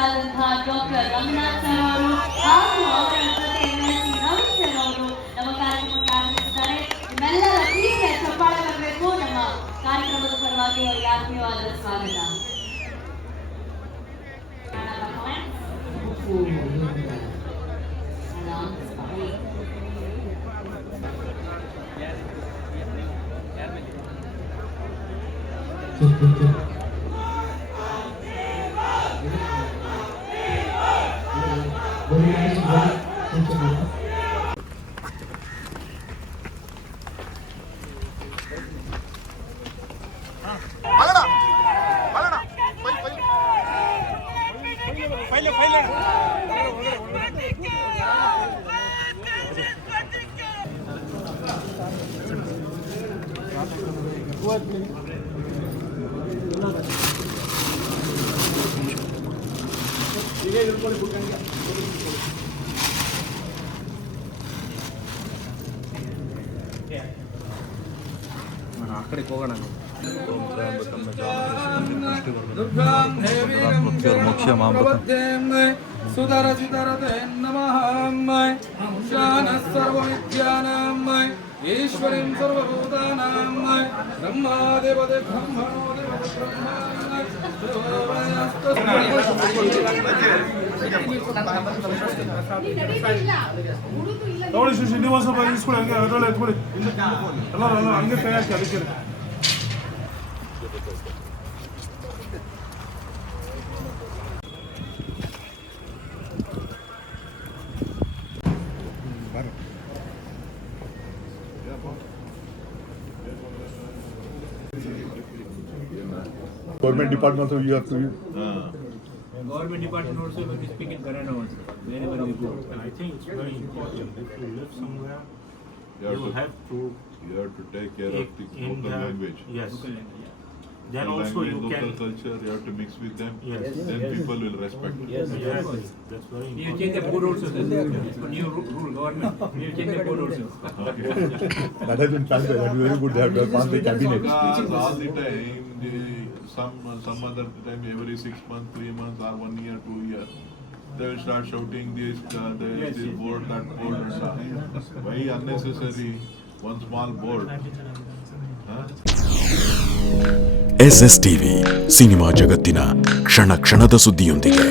ಮುಖಂಡರಾದಂತಹ doctor Ranganath sir ಅವರು ಹಾಗೂ ಅವರ ಜೊತೆ ಎನ್ಎಸ್ಸಿ ರವಿ ಸರ್ ಅವರು ನಮ್ಮ ಕಾರ್ಯಕ್ರಮಕ್ಕೆ ಆಗಮಿಸಿದ್ದಾರೆ. ನಿಮ್ಮೆಲ್ಲರ ಪ್ರೀತಿಯ ಚಪ್ಪಾಳೆ ಬರಬೇಕು. ನಮ್ಮ ಕಾರ್ಯಕ್ರಮದ ಪರವಾಗಿ ಅವರಿಗೆ ಆತ್ಮೀಯವಾದ ಸ್ವಾಗತ. అక్కడికి పోగణ ఈశ్వరీం సర్వభూతానాం బ్రహ్మాదేవతే ನೋಡಿ ಶ್ರೀನಿವಾಸ ಇಸ್ಕೊಳ್ಳಿ ಹಂಗೆ ಅದರಲ್ಲೇ ಎತ್ಕೊಳ್ಳಿ ಎಲ್ಲ ಹಂಗೆ ಕೈ ಹಾಕಿ ಅದಕ್ಕೆ Government department, so you have to. Government department also when we speak in Kannada also, wherever we go. I think it's very important. If you live somewhere, you have to take care of the local language. Yes. Local language, yeah. Then Local also language, you local can. culture, you have to mix with them. Yes. Then people will respect. Yes, Yes, that's very You important. change the code also. New rule government. You change the code also. That has been planned. That is very good. They have to pass the cabinet. Because all the time, some other time, every 6 months, 3 months, or 1 year, 2 years, they will start shouting this board, that board, and stuff. Why unnecessary one small board? Huh? SSTV cinema ಜಗತ್ತಿನ ಕ್ಷಣ ಕ್ಷಣದ ಸುದ್ದಿಯೊಂದಿಗೆ